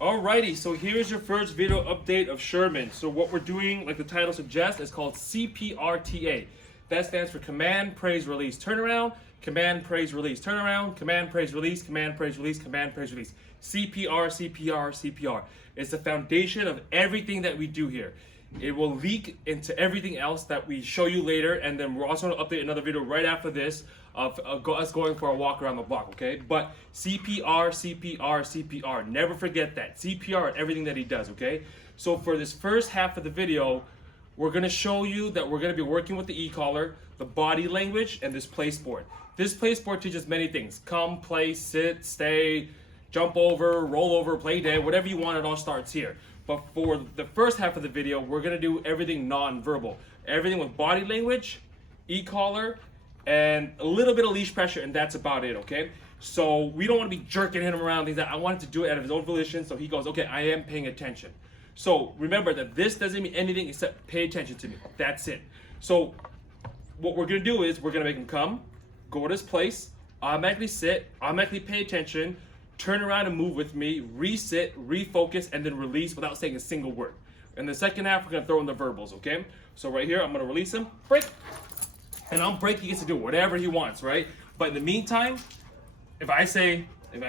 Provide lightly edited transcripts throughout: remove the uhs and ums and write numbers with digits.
Alrighty, so here's your first video update of Sherman. So what we're doing, like the title suggests, is called CPRTA. That stands for Command, Praise, Release, Turnaround, Command, Praise, Release, Turnaround, Command, Praise, Release, Command, Praise, Release, Command, Praise, Release. CPR, CPR, CPR. It's the foundation of everything that we do here. It will leak into everything else that we show you later, and then we're also going to update another video right after this of us going for a walk around the block, okay? But CPR, CPR, CPR. Never forget that. CPR and everything that he does, okay? So for this first half of the video, we're going to show you that we're going to be working with the e-collar, the body language, and this place board. This place board teaches many things. Come, play, sit, stay, jump over, roll over, play dead, whatever you want, it all starts here. But for the first half of the video, we're gonna do everything non-verbal. Everything with body language, e-collar, and a little bit of leash pressure, and that's about it, okay? So we don't wanna be jerking him around, things that I wanted to do it out of his own volition, so he goes, okay, I am paying attention. So remember that this doesn't mean anything except pay attention to me, that's it. So what we're gonna do is we're gonna make him come, go to his place, automatically sit, automatically pay attention, turn around and move with me, resit, refocus, and then release without saying a single word. In the second half, we're gonna throw in the verbals, okay? So right here, I'm gonna release him, break, and on break, he gets to do whatever he wants, right? But in the meantime, if I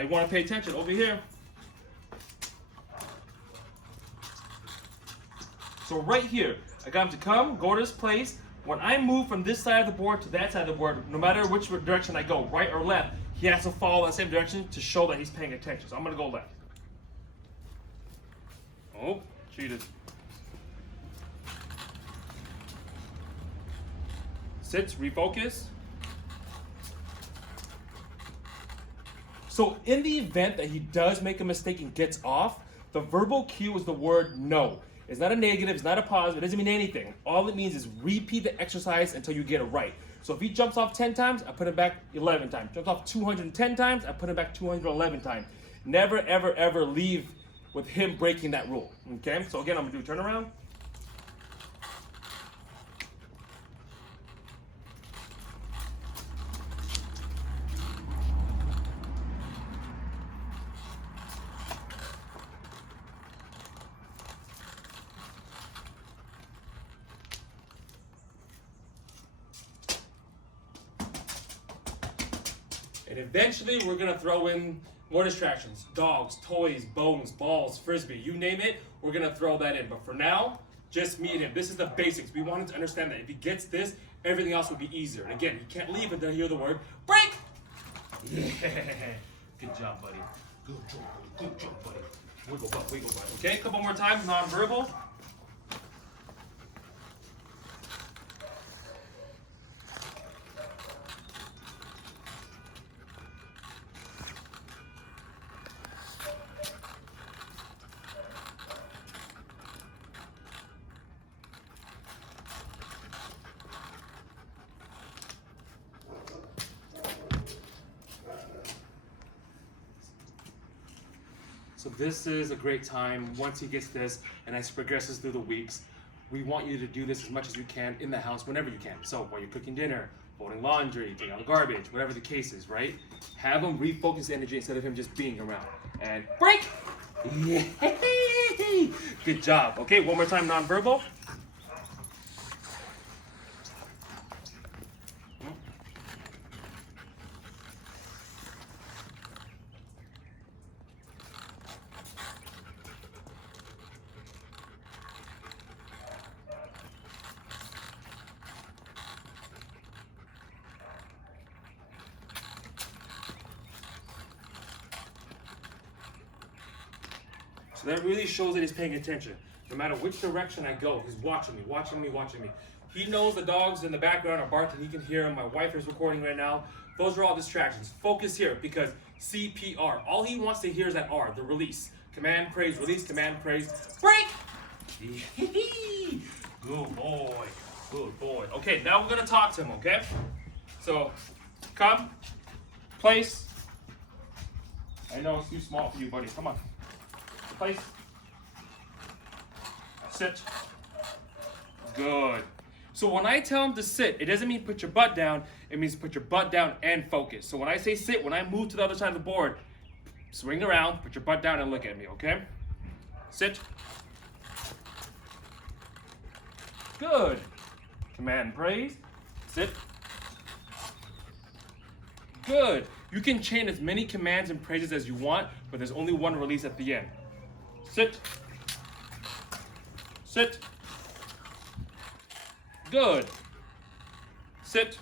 wanna pay attention over here, so right here, I got him to come, go to this place. When I move from this side of the board to that side of the board, no matter which direction I go, right or left, he has to follow that same direction to show that he's paying attention. So I'm gonna go left. Oh, cheated. Sits, refocus. So in the event that he does make a mistake and gets off, the verbal cue is the word no. It's not a negative, it's not a positive, it doesn't mean anything. All it means is repeat the exercise until you get it right. So if he jumps off 10 times, I put him back 11 times. Jumps off 210 times, I put him back 211 times. Never, ever, ever leave with him breaking that rule, okay? So again, I'm gonna do a turnaround. And eventually, we're gonna throw in more distractions. Dogs, toys, bones, balls, frisbee, you name it, we're gonna throw that in. But for now, just me and him. This is the basics. We want him to understand that if he gets this, everything else will be easier. And again, he can't leave until he hear the word break. Yeah. Good job, buddy. Good job, buddy. Good job, buddy. Wiggle butt, wiggle butt. Okay, a couple more times, non-verbal. So this is a great time once he gets this and as he progresses through the weeks. We want you to do this as much as you can in the house whenever you can. So while you're cooking dinner, folding laundry, taking out the garbage, whatever the case is, right? Have him refocus energy instead of him just being around. And break! Yay! Good job. Okay, one more time, non-verbal. So that really shows that he's paying attention. No matter which direction I go, he's watching me, watching me, watching me. He knows the dogs in the background are barking. He can hear them. My wife is recording right now. Those are all distractions. Focus here because CPR. All he wants to hear is that R, the release. Command, praise, release, command, praise, break! Good boy. Good boy. Okay, now we're going to talk to him, okay? So, come, place. I know it's too small for you, buddy. Come on. Place. Sit. Good. So when I tell him to sit, it doesn't mean put your butt down. It means put your butt down and focus. So when I say sit, when I move to the other side of the board, swing around, put your butt down and look at me, okay? Sit. Good. Command, praise. Sit. Good. You can chain as many commands and praises as you want, but there's only one release at the end. Sit. Sit. Good. Sit.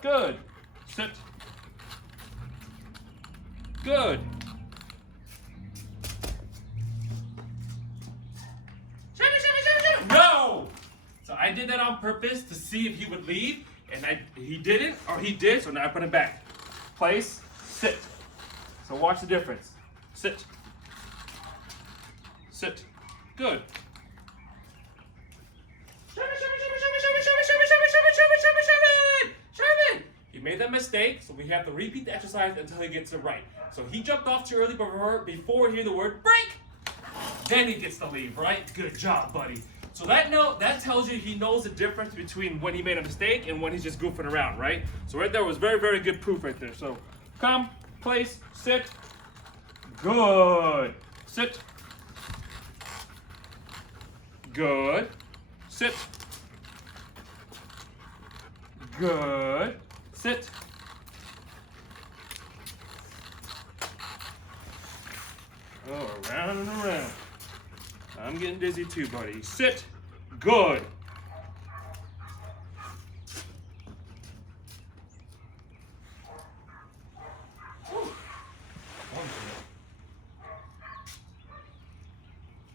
Good. Sit. Good. No! So I did that on purpose to see if he would leave, and he didn't, or he did, so now I put him back. Place, sit. So watch the difference. Sit. Sit. Good. Sherman! He made that mistake, so we have to repeat the exercise until he gets it right. So he jumped off too early before he heard the word break. Then he gets to leave, right? Good job, buddy. So that tells you he knows the difference between when he made a mistake and when he's just goofing around, right? So right there was very, very good proof right there. So come, place, sit. Good. Sit. Good. Sit. Good. Sit. Oh, around and around. I'm getting dizzy too, buddy. Sit. Good.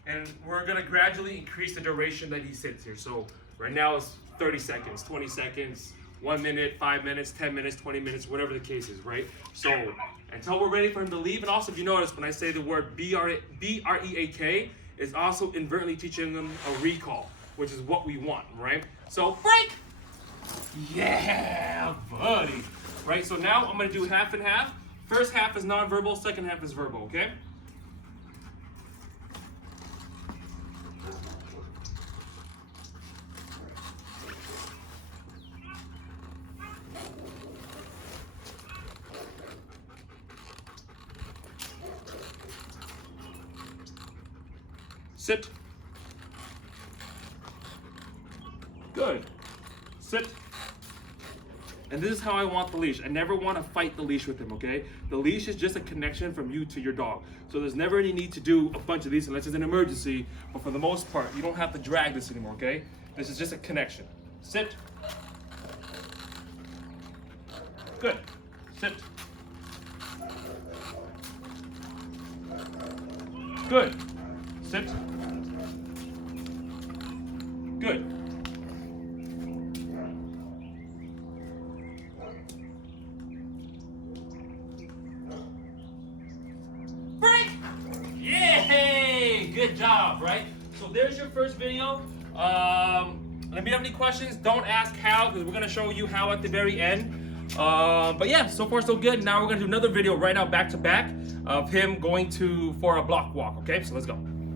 And we're going to gradually increase the duration that he sits here. So right now it's 30 seconds, 20 seconds, 1 minute, 5 minutes, 10 minutes, 20 minutes, whatever the case is, right? So until we're ready for him to leave. And also, if you notice, when I say the word B-R-E-A-K, it's also inadvertently teaching them a recall, which is what we want, right? So break! Yeah, buddy. Right, so now I'm going to do half and half. First half is nonverbal, second half is verbal, okay? Sit. Good. Sit. And this is how I want the leash. I never want to fight the leash with him, okay? The leash is just a connection from you to your dog. So there's never any need to do a bunch of these unless it's an emergency. But for the most part, you don't have to drag this anymore, okay? This is just a connection. Sit. Good. Sit. Good. Sit. Good. Break! Yay! Good job, right? So there's your first video. Let me know any questions. Don't ask how, because we're going to show you how at the very end. But yeah, so far so good. Now we're going to do another video right now back to back of him going for a block walk. Okay, so let's go.